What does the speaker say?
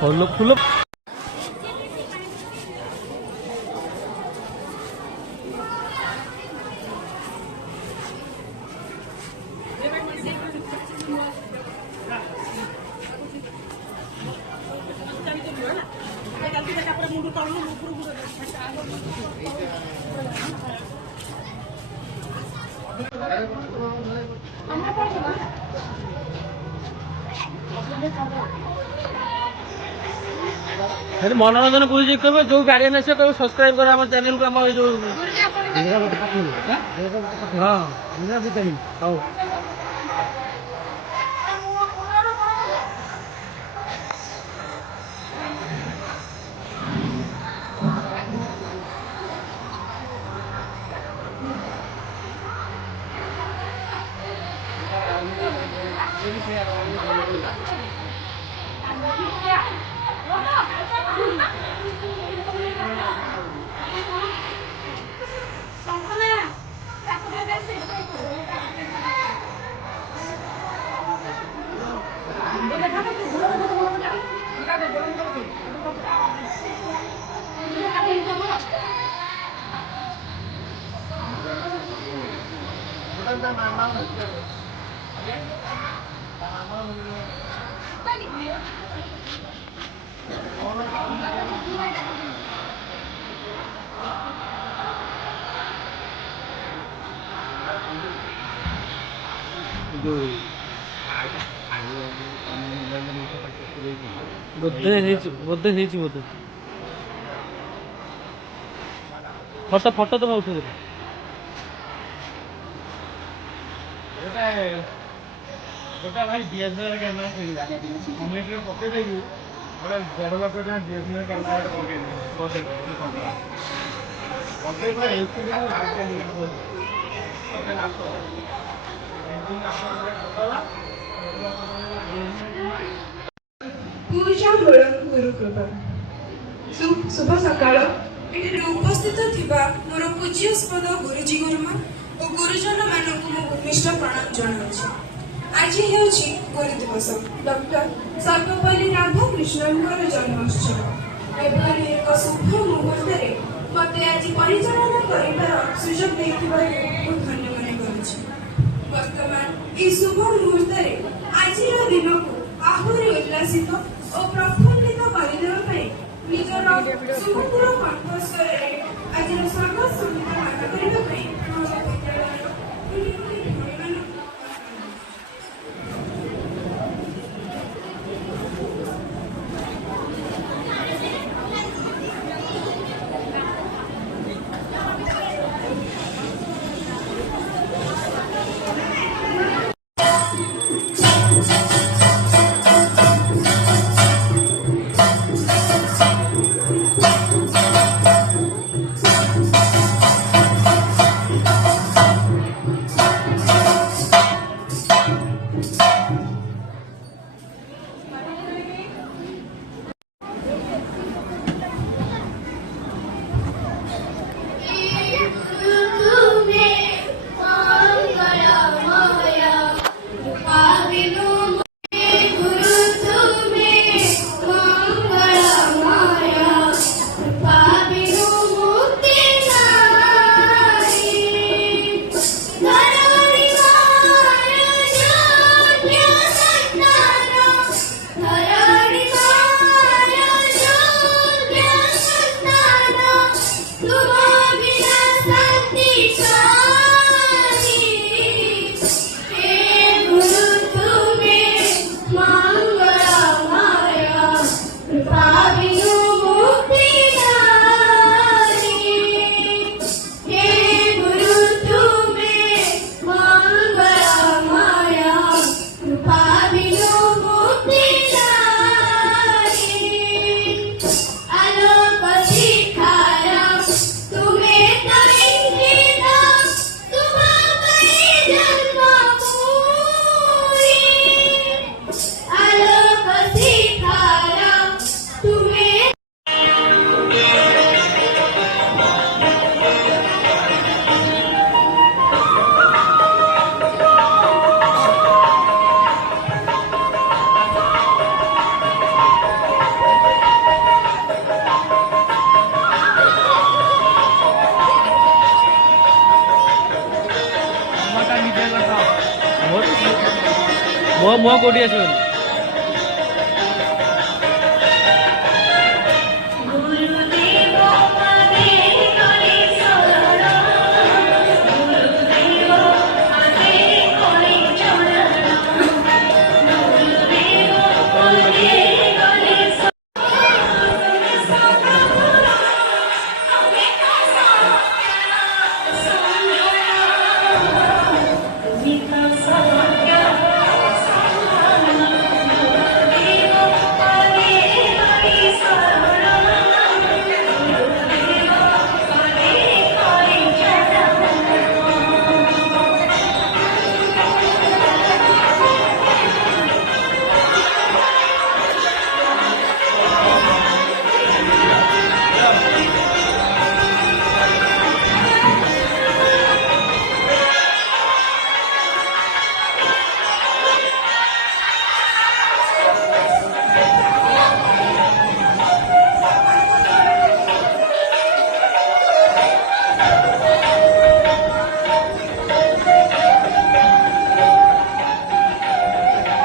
फूल फूल मनोरंजन पूरी कहे जो गार्डियन आस सब्सक्राइब कर चैनल को जो हाँ हाँ बोधे फोटो फोटो तुम उठे गोटा भाई डीएसएलआर कैमेरा कमेटी पकड़ देगी गोटे 1.5 लाख टका डीएसएलआर कैमेरा पूजा गुरु कृपा शुभ सकाळ एठी उपस्थित थिबा मोर पूज्यस्पद गुरुजी गुरुमा और गुरुजन मानक मो भूमिष्ठ प्रणाम जणाउछि। आज हेउछि गुरु दिवस डॉक्टर सर्वपल्ली राधाकृष्णनकर जन्मोत्सव। एभली एक शुभ मुहूर्त रे मते आज परिचालन करिबार सुযোগ दैथिबार बहुत धन्य मने करूछि। वर्तमान ई शुभ मुहूर्त रे आजिर दिन को आहुरी उल्लासित और प्रफुल्लित परिदेवा पई निजर सुमधुर कंठस्वरे आजिर स्वागत संगीत गान करिबा पई ମୋ କୋଉଠି ଆସିବନି।